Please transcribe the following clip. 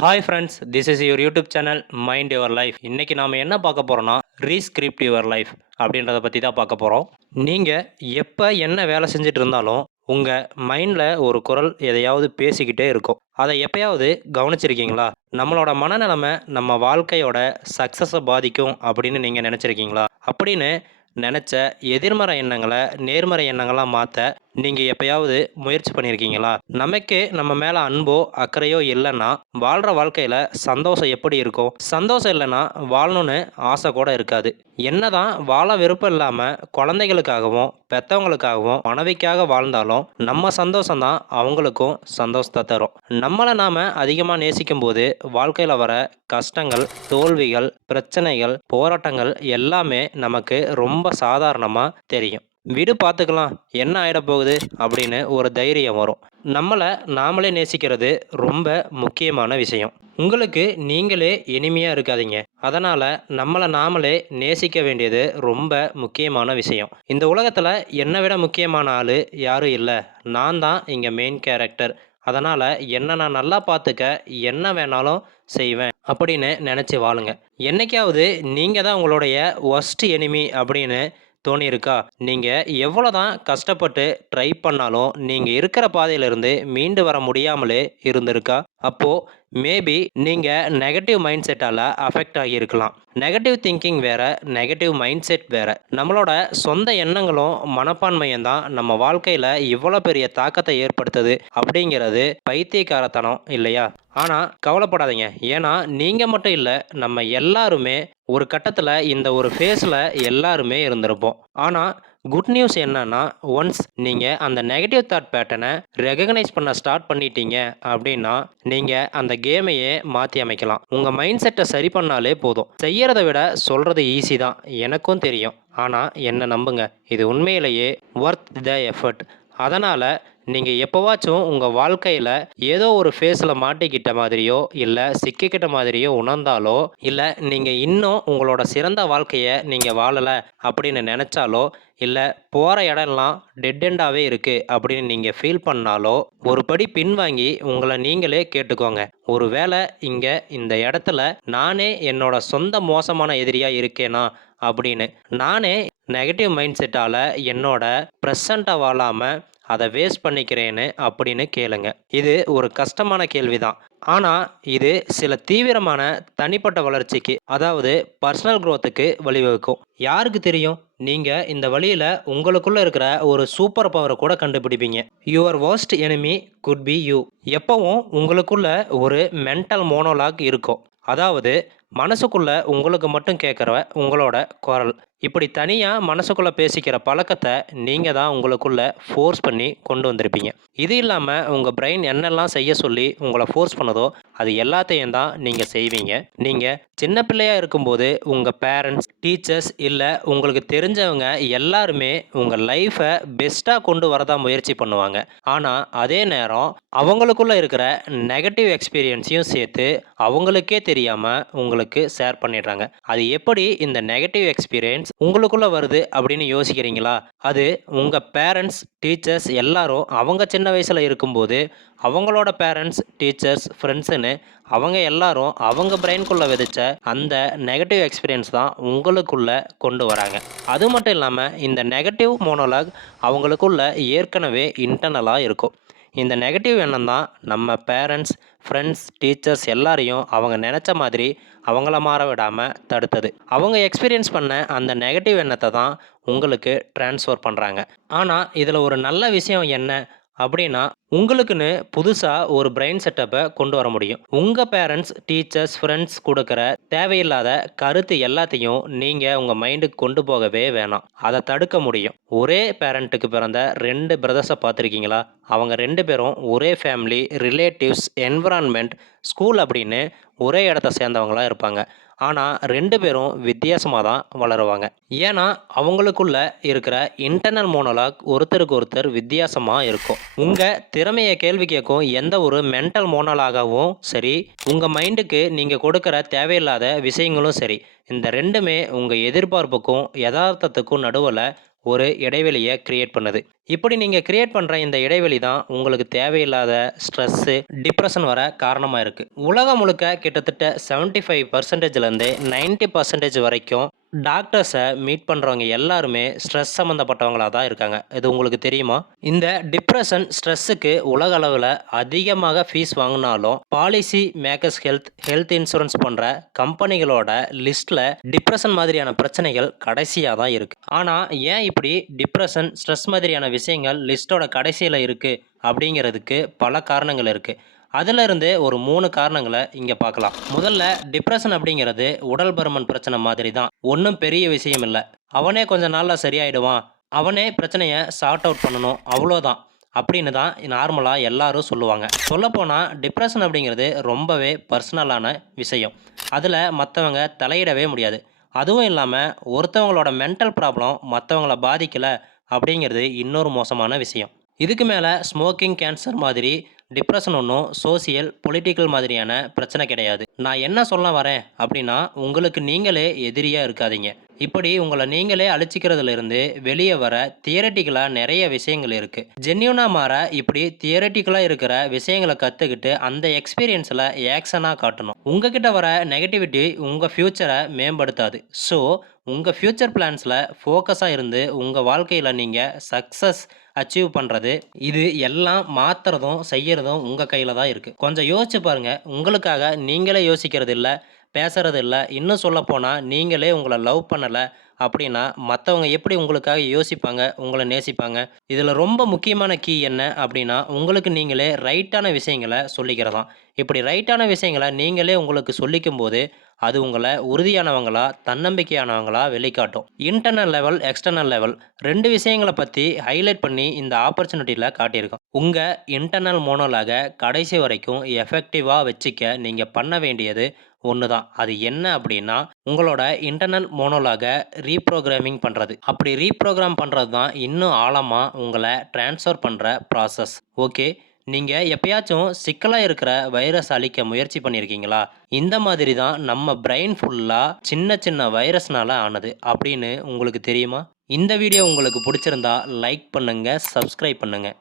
Hi friends, this is your YouTube channel mind your life. இன்றைக்கி நாம் என்ன பார்க்க போகிறோன்னா ரீஸ்கிரிப்ட் யுவர் லைஃப் அப்படின்றத பற்றி தான் பார்க்க போகிறோம். நீங்கள் எப்போ என்ன வேலை செஞ்சுட்டு இருந்தாலும் உங்கள் மைண்டில் ஒரு குரல் எதையாவது பேசிக்கிட்டே இருக்கும். அதை எப்பயாவது கவனிச்சிருக்கீங்களா? நம்மளோட மனநிலைமை நம்ம வாழ்க்கையோட சக்ஸஸை பாதிக்கும் அப்படின்னு நீங்கள் நினச்சிருக்கீங்களா? அப்படின்னு நினச்ச எதிர்மறை எண்ணங்களை நேர்மறை எண்ணங்களாக மாற்ற நீங்கள் எப்பயாவது முயற்சி பண்ணியிருக்கீங்களா? நமக்கு நம்ம மேலே அன்போ அக்கறையோ இல்லைன்னா வாழ்கிற வாழ்க்கையில் சந்தோஷம் எப்படி இருக்கும்? சந்தோஷம் இல்லைன்னா வாழணும்னு ஆசை கூட இருக்காது. என்னதான் வாழ விருப்பம் இல்லாமல் குழந்தைகளுக்காகவும் பெற்றவங்களுக்காகவும் மனைவிக்காக வாழ்ந்தாலும் நம்ம சந்தோஷம்தான் அவங்களுக்கும் சந்தோஷத்தை தரும். நம்மளை நாம் அதிகமாக நேசிக்கும் போது வாழ்க்கையில் வர கஷ்டங்கள், தோல்விகள், பிரச்சனைகள், போராட்டங்கள் எல்லாமே நமக்கு ரொம்ப சாதாரணமாக தெரியும். விடு பார்த்துக்கலாம், என்ன ஆகிட போகுது அப்படின்னு ஒரு தைரியம் வரும். நம்மளை நாமளே நேசிக்கிறது ரொம்ப முக்கியமான விஷயம். உங்களுக்கு நீங்களே இனிமையாக இருக்காதீங்க. அதனால் நம்மளை நாமளே நேசிக்க வேண்டியது ரொம்ப முக்கியமான விஷயம். இந்த உலகத்தில் என்னை விட முக்கியமான ஆள் யாரும் இல்லை. நான் தான் இங்கே மெயின் கேரக்டர். அதனால் என்னை நான் நல்லா பார்த்துக்க என்ன வேணாலும் செய்வேன் அப்படின்னு நினச்சி வாழுங்க. என்னைக்காவது நீங்கள் தான் உங்களுடைய ஒஸ்ட் எனிமி அப்படின்னு தோணியிருக்கா? நீங்கள் எவ்வளோ தான் கஷ்டப்பட்டு ட்ரை பண்ணாலும் நீங்கள் இருக்கிற பாதையிலிருந்து மீண்டு வர முடியாமலே இருந்திருக்கா? அப்போது மேபி நீங்கள் நெகட்டிவ் மைண்ட் செட்டால் அஃபெக்ட் ஆகியிருக்கலாம். நெகட்டிவ் திங்கிங் வேறு, நெகட்டிவ் மைண்ட் செட் வேறு. நம்மளோட சொந்த எண்ணங்களும் மனப்பான்மையும் தான் நம்ம வாழ்க்கையில் இவ்வளோ பெரிய தாக்கத்தை ஏற்படுத்துது அப்படிங்கிறது பைத்தியக்காரத்தனம் இல்லையா? ஆனால் கவலைப்படாதீங்க. ஏன்னா நீங்கள் மட்டும் இல்லை, நம்ம எல்லாருமே ஒரு கட்டத்தில் இந்த ஒரு ஃபேஸில் எல்லாருமே இருந்திருப்போம். ஆனால் குட் நியூஸ் என்னன்னா, ஒன்ஸ் நீங்கள் அந்த நெகட்டிவ் தாட் பேட்டர்னை ரெகக்னைஸ் பண்ண ஸ்டார்ட் பண்ணிட்டீங்க அப்படின்னா நீங்கள் அந்த கேமையே மாற்றி அமைக்கலாம். உங்கள் மைண்ட் செட்டை சரி பண்ணாலே போதும். செய்யறதை விட சொல்கிறது ஈஸி தான், எனக்கும் தெரியும். ஆனால் என்ன நம்புங்க, இது உண்மையிலேயே ஒர்த் த எஃபர்ட். அதனால் நீங்கள் எப்போவாச்சும் உங்கள் வாழ்க்கையில் ஏதோ ஒரு ஃபேஸில் மாட்டிக்கிட்ட மாதிரியோ இல்லை சிக்கிக்கிட்ட மாதிரியோ உணர்ந்தாலோ, இல்லை நீங்கள் இன்னும் உங்களோட சிறந்த வாழ்க்கையை நீங்கள் வாழலை அப்படின்னு நினச்சாலோ, இல்லை போகிற இடம்லாம் டெட் எண்டாகவே இருக்குது அப்படின்னு நீங்கள் ஃபீல் பண்ணாலோ, ஒரு படி பின்வாங்கி உங்களை நீங்களே கேட்டுக்கோங்க. ஒரு வேளை இங்கே இந்த இடத்துல நானே என்னோட சொந்த மோசமான எதிரியாக இருக்கேனா அப்படின்னு. நானே நெகட்டிவ் மைண்ட் செட்டால் என்னோட ப்ரெசண்ட்டை வாழாமல் அதை வேஸ்ட் பண்ணிக்கிறேன்னு அப்படின்னு கேளுங்க. இது ஒரு கஷ்டமான கேள்விதான். ஆனால் இது சில தீவிரமான தனிப்பட்ட வளர்ச்சிக்கு, அதாவது பர்சனல் க்ரோத்துக்கு வழிவகுக்கும். யாருக்கு தெரியும், நீங்கள் இந்த வழியில் உங்களுக்குள்ளே இருக்கிற ஒரு சூப்பர் பவரை கூட கண்டுபிடிப்பீங்க. Your worst enemy could be you. எப்பவும் உங்களுக்குள்ள ஒரு மென்டல் மோனோலாக் இருக்கும். அதாவது மனசுக்குள்ளே உங்களுக்கு மட்டும் கேட்குற உங்களோட குரல். இப்படி தனியாக மனசுக்குள்ளே பேசிக்கிற பழக்கத்தை நீங்கள் தான் உங்களுக்குள்ளே ஃபோர்ஸ் பண்ணி கொண்டு வந்திருப்பீங்க. இது இல்லாமல் உங்கள் பிரெயின் என்னெல்லாம் செய்ய சொல்லி உங்களை ஃபோர்ஸ் பண்ணதோ அது எல்லாத்தையும் தான் நீங்கள் செய்வீங்க. நீங்கள் சின்ன பிள்ளையாக இருக்கும்போது உங்கள் பேரண்ட்ஸ், டீச்சர்ஸ் இல்லை உங்களுக்கு தெரிஞ்சவங்க எல்லாருமே உங்கள் லைஃப்பை பெஸ்ட்டாக கொண்டு வரதான் முயற்சி பண்ணுவாங்க. ஆனால் அதே நேரம் அவங்களுக்குள்ளே இருக்கிற நெகட்டிவ் எக்ஸ்பீரியன்ஸையும் சேர்த்து அவங்களுக்கே தெரியாமல் உங்களுக்கு ஷேர் பண்ணிடுறாங்க. அது எப்படி இந்த நெகட்டிவ் எக்ஸ்பீரியன்ஸ் உங்களுக்குள்ளே வருது அப்படின்னு யோசிக்கிறீங்களா? அது உங்கள் பேரண்ட்ஸ், டீச்சர்ஸ் எல்லாரும் அவங்க சின்ன வயசில் இருக்கும்போது அவங்களோட பேரண்ட்ஸ், டீச்சர்ஸ், ஃப்ரெண்ட்ஸுன்னு அவங்க எல்லாரும் அவங்க பிரெயின்குள்ளே விதைச்ச அந்த நெகட்டிவ் எக்ஸ்பீரியன்ஸ் தான் உங்களுக்குள்ளே கொண்டு வராங்க. அது மட்டும் இல்லாமல் இந்த நெகட்டிவ் மோனோலாக் அவங்களுக்குள்ள ஏற்கனவே இன்டர்னலாக இருக்கும். இந்த நெகட்டிவ் எண்ணம் தான் நம்ம பேரண்ட்ஸ், ஃப்ரெண்ட்ஸ், டீச்சர்ஸ் எல்லாரையும் அவங்க நினச்ச மாதிரி அவங்கள மாற விடாமல் தடுத்தது. அவங்க எக்ஸ்பீரியன்ஸ் பண்ண அந்த நெகட்டிவ் எண்ணத்தை தான் உங்களுக்கு ட்ரான்ஸ்ஃபர் பண்ணுறாங்க. ஆனால் இதில் ஒரு நல்ல விஷயம் என்ன அப்படின்னா, உங்களுக்குன்னு புதுசாக ஒரு பிரெயின் செட்டப்பை கொண்டு வர முடியும். உங்கள் பேரண்ட்ஸ், டீச்சர்ஸ், ஃப்ரெண்ட்ஸ் கொடுக்குற தேவையில்லாத கருத்து எல்லாத்தையும் நீங்கள் உங்கள் மைண்டுக்கு கொண்டு போகவே வேணாம். அதை தடுக்க முடியும். ஒரே பேரண்ட்டுக்கு பிறந்த 2 பிரதர்ஸை பார்த்துருக்கீங்களா? அவங்க 2 பேரும் ஒரே ஃபேமிலி, ரிலேட்டிவ்ஸ், என்விரான்மெண்ட், ஸ்கூல் அப்படின்னு ஒரே இடத்த சேர்ந்தவங்களாக இருப்பாங்க. ஆனால் 2 பேரும் வித்தியாசமாக தான் வளருவாங்க. ஏன்னா அவங்களுக்குள்ள இருக்கிற இன்டர்னல் மோனோலாக் ஒருத்தருக்கு ஒருத்தர் வித்தியாசமாக இருக்கும். உங்கள் திறமையை கேள்வி கேட்கும் எந்த ஒரு மென்டல் மோனோலாகவும் சரி, உங்கள் மைண்டுக்கு நீங்கள் கொடுக்குற தேவையில்லாத விஷயங்களும் சரி, இந்த 2மே உங்கள் எதிர்பார்ப்புக்கும் யதார்த்தத்துக்கும் நடுவில் ஒரு இடைவெளியை கிரியேட் பண்ணுது. இப்படி நீங்கள் கிரியேட் பண்ணுற இந்த இடைவெளி தான் உங்களுக்கு தேவையில்லாத ஸ்ட்ரெஸ்ஸு, டிப்ரெஷன் வர காரணமாக இருக்குது. உலகம் முழுக்க கிட்டத்தட்ட 75%லேருந்து 90% வரைக்கும் டாக்டர்ஸை மீட் பண்ணுறவங்க எல்லாருமே ஸ்ட்ரெஸ் சம்மந்தப்பட்டவங்களாக தான் இருக்காங்க. இது உங்களுக்கு தெரியுமா? இந்த டிப்ரெஷன், ஸ்ட்ரெஸ்ஸுக்கு உலக அளவில் அதிகமாக ஃபீஸ் வாங்கினாலும் பாலிசி மேக்கர்ஸ் ஹெல்த் இன்சூரன்ஸ் போன்ற கம்பெனிகளோட லிஸ்ட்டில் டிப்ரெஷன் மாதிரியான பிரச்சனைகள் கடைசியாக தான் இருக்குது. ஆனால் ஏன் இப்படி டிப்ரெஷன், ஸ்ட்ரெஸ் மாதிரியான விஷயங்கள் லிஸ்ட்டோட கடைசியில் இருக்குது அப்படிங்கிறதுக்கு பல காரணங்கள் இருக்குது. அதிலிருந்து ஒரு 3 காரணங்களை இங்கே பார்க்கலாம். முதல்ல, டிப்ரெஷன் அப்படிங்கிறது உடல் பருமன் பிரச்சனை மாதிரி தான். ஒன்றும் பெரிய விஷயம் இல்லை. அவனே கொஞ்ச நாளில் சரியாயிடுவான், அவனே பிரச்சனையை சார்ட் அவுட் பண்ணணும், அவ்வளோதான் அப்படின்னு தான் நார்மலாக எல்லாரும் சொல்லுவாங்க. சொல்லப்போனால் டிப்ரெஷன் அப்படிங்கிறது ரொம்பவே பர்சனலான விஷயம். அதில் மற்றவங்க தலையிடவே முடியாது. அதுவும் இல்லாமல் ஒருத்தவங்களோட மென்டல் ப்ராப்ளம் மற்றவங்கள பாதிக்கலை அப்படிங்கிறது இன்னொரு மோசமான விஷயம். இதுக்கு மேலே ஸ்மோக்கிங், கேன்சர் மாதிரி டிப்ரெஷன் ஒன்றும் சோசியல், பொலிட்டிக்கல் மாதிரியான பிரச்சனை கிடையாது. நான் என்ன சொல்ல வரேன் அப்படின்னா, உங்களுக்கு நீங்களே எதிரியாக இருக்காதீங்க. இப்படி உங்களை நீங்களே அழிச்சிக்கிறதுலேருந்து வெளியே வர தியரட்டிக்கலாக நிறைய விஷயங்கள் இருக்குது. ஜென்யூனாக மாற இப்படி தியரட்டிக்கலாக இருக்கிற விஷயங்களை கற்றுக்கிட்டு அந்த எக்ஸ்பீரியன்ஸில் ஆக்ஷனாக காட்டணும். உங்ககிட்ட வர நெகட்டிவிட்டி உங்கள் ஃப்யூச்சரை மேம்படுத்தாது. ஸோ உங்கள் ஃப்யூச்சர் பிளான்ஸில் ஃபோக்கஸாக இருந்து உங்கள் வாழ்க்கையில் நீங்கள் சக்ஸஸ் அச்சீவ் பண்ணுறது, இது எல்லாம் மாற்றுறதும் செய்கிறதும் உங்கள் கையில் தான் இருக்குது. கொஞ்சம் யோசிச்சு பாருங்கள். உங்களுக்காக நீங்களே யோசிக்கிறது இல்லை, பேசுறது இல்லை. இன்னும் சொல்லப்போனால் நீங்களே உங்களை லவ் பண்ணலை அப்படின்னா மற்றவங்க எப்படி உங்களுக்காக யோசிப்பாங்க, உங்களை நேசிப்பாங்க? இதில் ரொம்ப முக்கியமான கீ என்ன அப்படின்னா, உங்களுக்கு நீங்களே ரைட்டான விஷயங்களை சொல்லிக்கிறதாம். இப்படி ரைட்டான விஷயங்களை நீங்களே உங்களுக்கு சொல்லிக்கும் போது அது உங்களை உறுதியானவங்களா, தன்னம்பிக்கையானவங்களா வெளிக்காட்டும். இன்டர்னல் லெவல், எக்ஸ்டர்னல் லெவல் 2 விஷயங்களை பற்றி ஹைலைட் பண்ணி இந்த ஆப்பர்ச்சுனிட்டியில் காட்டியிருக்கோம். உங்கள் இன்டர்னல் மோனோலாக கடைசி வரைக்கும் எஃபெக்டிவாக வச்சுக்க நீங்கள் பண்ண வேண்டியது ஒன்று தான். அது என்ன அப்படின்னா, உங்களோட இன்டர்னல் மோனோலாக ரீப்ரோக்ராமிங் பண்ணுறது. அப்படி ரீப்ரோக்ராம் பண்ணுறது தான் இன்னும் ஆழமாக உங்களை ட்ரான்ஸ்ஃபர் பண்ணுற ப்ராசஸ். ஓகே, நீங்கள் எப்பயாச்சும் சிக்கலாக இருக்கிற வைரஸ் அழிக்க முயற்சி பண்ணியிருக்கீங்களா? இந்த மாதிரி தான் நம்ம பிரெயின் ஃபுல்லாக சின்ன சின்ன வைரஸ்னால ஆனது அப்படின்னு உங்களுக்கு தெரியுமா? இந்த வீடியோ உங்களுக்கு பிடிச்சிருந்தா லைக் பண்ணுங்கள், சப்ஸ்கிரைப் பண்ணுங்கள்.